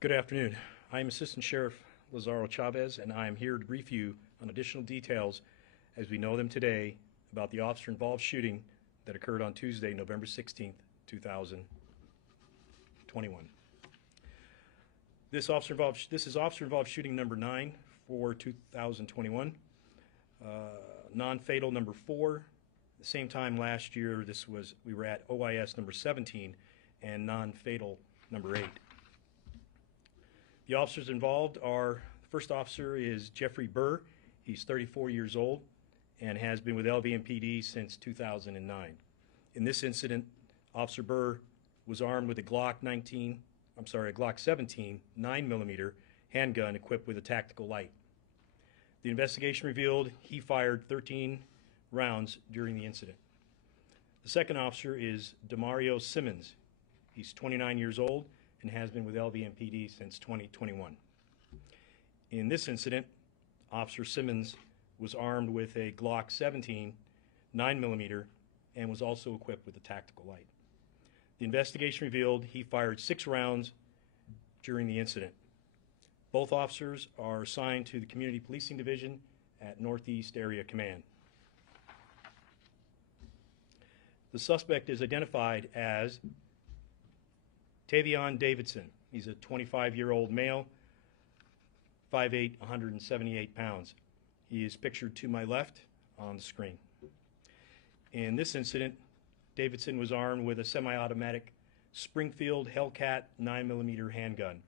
Good afternoon. I am Assistant Sheriff Lazaro Chavez, and I am here to brief you on additional details as we know them today about the officer-involved shooting that occurred on Tuesday, November 16th, 2021. This is officer-involved shooting number 9 for 2021. Non-fatal number 4. The same time last year, we were at OIS number 17 and non-fatal number 8. The officers involved are, the first officer is Jeffrey Burr. He's 34 years old and has been with LVMPD since 2009. In this incident, Officer Burr was armed with a Glock 17 9mm handgun equipped with a tactical light. The investigation revealed he fired 13 rounds during the incident. The second officer is Demario Simmons. He's 29 years old and has been with LVMPD since 2021. In this incident, Officer Simmons was armed with a Glock 17 9mm and was also equipped with a tactical light. The investigation revealed he fired 6 rounds during the incident. Both officers are assigned to the Community Policing Division at Northeast Area Command. The suspect is identified as Tavion Davidson. He's a 25-year-old male, 5'8", 178 pounds. He is pictured to my left on the screen. In this incident, Davidson was armed with a semi-automatic Springfield Hellcat 9mm handgun.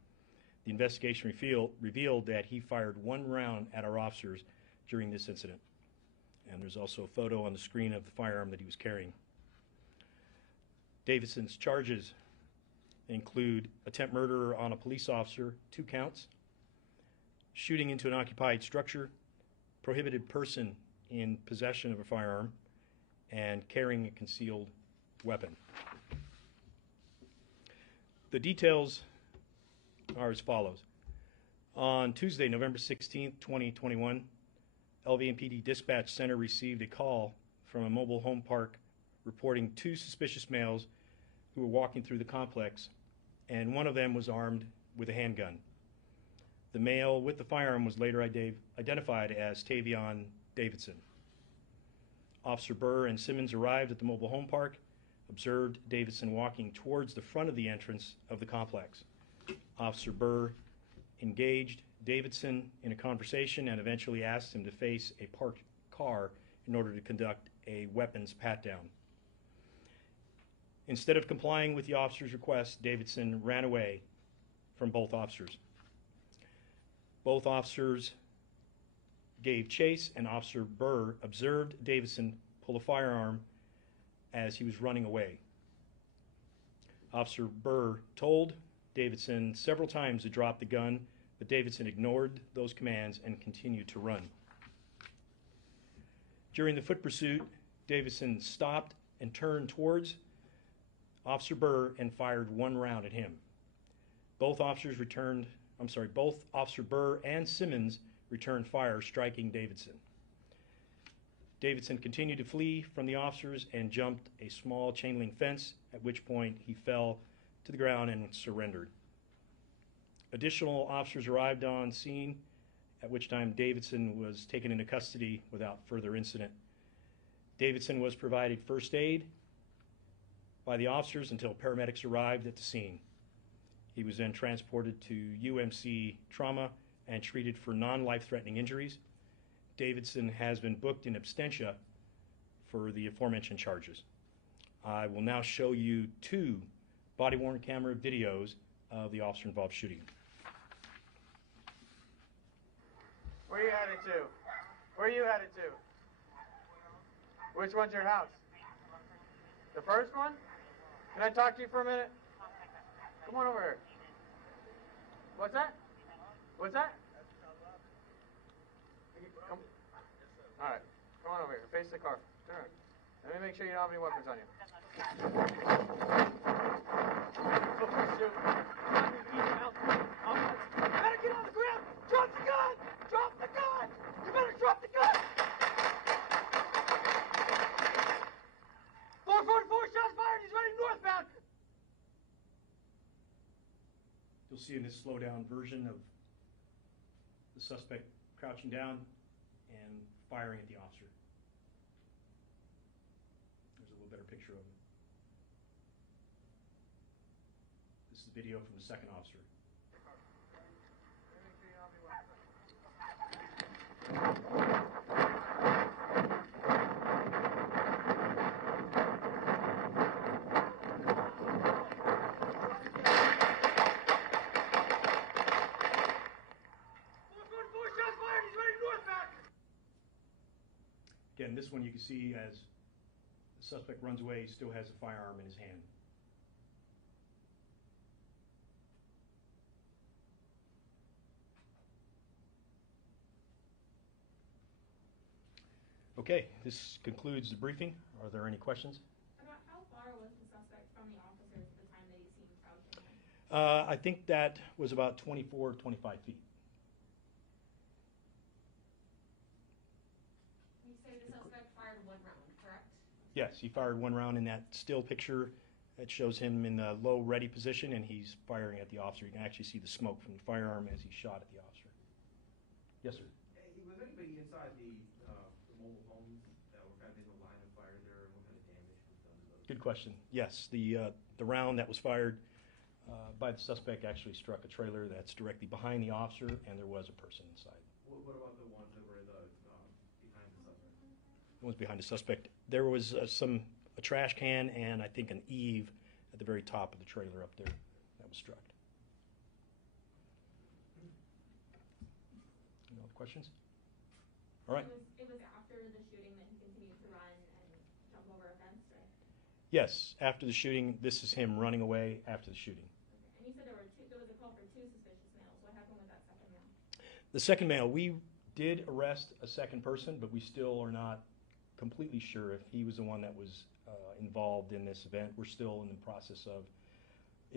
The investigation revealed that he fired 1 round at our officers during this incident. And there's also a photo on the screen of the firearm that he was carrying. Davidson's charges include attempt murder on a police officer, 2 counts, shooting into an occupied structure, prohibited person in possession of a firearm, and carrying a concealed weapon. The details are as follows. On Tuesday, November 16th, 2021, LVMPD Dispatch Center received a call from a mobile home park reporting 2 suspicious males who were walking through the complex, and one of them was armed with a handgun. The male with the firearm was later identified as Tavion Davidson. Officer Burr and Simmons arrived at the mobile home park, observed Davidson walking towards the front of the entrance of the complex. Officer Burr engaged Davidson in a conversation and eventually asked him to face a parked car in order to conduct a weapons pat-down. Instead of complying with the officer's request, Davidson ran away from both officers. Both officers gave chase, and Officer Burr observed Davidson pull a firearm as he was running away. Officer Burr told Davidson several times to drop the gun, but Davidson ignored those commands and continued to run. During the foot pursuit, Davidson stopped and turned towards Officer Burr and fired 1 round at him. Both Officer Burr and Simmons returned fire, striking Davidson. Davidson continued to flee from the officers and jumped a small chain link fence, at which point he fell to the ground and surrendered. Additional officers arrived on scene, at which time Davidson was taken into custody without further incident. Davidson was provided first aid by the officers until paramedics arrived at the scene. He was then transported to UMC Trauma and treated for non-life-threatening injuries. Davidson has been booked in absentia for the aforementioned charges. I will now show you 2 body-worn camera videos of the officer-involved shooting. Where are you headed to? Where are you headed to? Which one's your house? The first one? Can I talk to you for a minute? Come on over here. What's that? What's that? Come. All right. Come on over here. Face the car. Turn around. Let me make sure you don't have any weapons on you. Shoot. You better get on the ground. Drop the gun. Drop the gun. You better drop the gun. 444 shots fired. He's running northbound. see in this slow-down version of the suspect crouching down and firing at the officer. There's a little better picture of him. This is video from the second officer. Again, this one you can see as the suspect runs away, he still has a firearm in his hand. Okay, this concludes the briefing. Are there any questions? About how far was the suspect from the officers at the time that he seemed crouching? I think that was about 24, 25 feet. You say the suspect fired one round, correct? Yes, he fired one round in that still picture. It shows him in the low ready position, and he's firing at the officer. You can actually see the smoke from the firearm as he shot at the officer. Yes, sir. Hey, was anybody inside the mobile homes that were kind of in the line of fire there, and what kind of damage was done to those? Good question. Yes, the round that was fired by the suspect actually struck a trailer that's directly behind the officer, and there was a person inside. What about the ones that were behind the suspect? The ones behind the suspect. There was a trash can and I think an eave at the very top of the trailer up there that was struck. No other questions? All right. It was after the shooting that he continued to run and jump over a fence, right? Yes, after the shooting, this is him running away after the shooting. Okay. And you said there was a call for 2 suspicious males. What happened with that second male? The second male, we did arrest a second person, but we still are not completely sure if he was the one that was involved in this event. We're still in the process of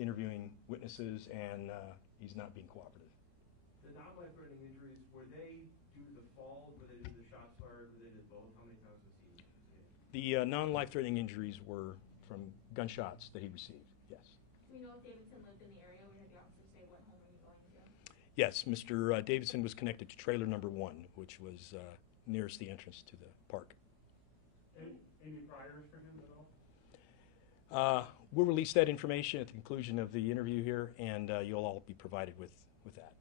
interviewing witnesses, and he's not being cooperative. The non-life-threatening injuries, were they due to the fall? Were they due to the shots fired? Were they due to both? How many times was he hit? The non-life-threatening injuries were from gunshots that he received, yes. Do we know if Davidson lived in the area? We had the officer say, what home are you going to? Yes, Mr. Davidson was connected to trailer number 1, which was nearest the entrance to the park. Any priors for him at all? We'll release that information at the conclusion of the interview here, and you'll all be provided with that.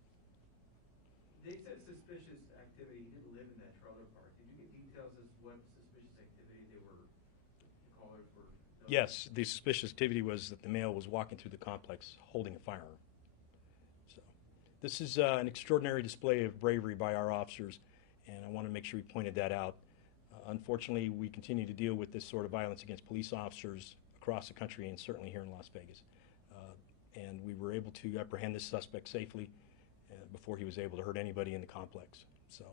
They said suspicious activity. He didn't live in that trailer park. Did you get details as to what suspicious activity the callers were? Yes, the suspicious activity was that the male was walking through the complex holding a firearm. So, this is an extraordinary display of bravery by our officers, and I want to make sure we pointed that out. Unfortunately, we continue to deal with this sort of violence against police officers across the country and certainly here in Las Vegas. And we were able to apprehend this suspect safely before he was able to hurt anybody in the complex. So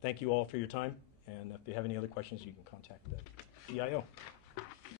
thank you all for your time, and if you have any other questions, you can contact the EIO.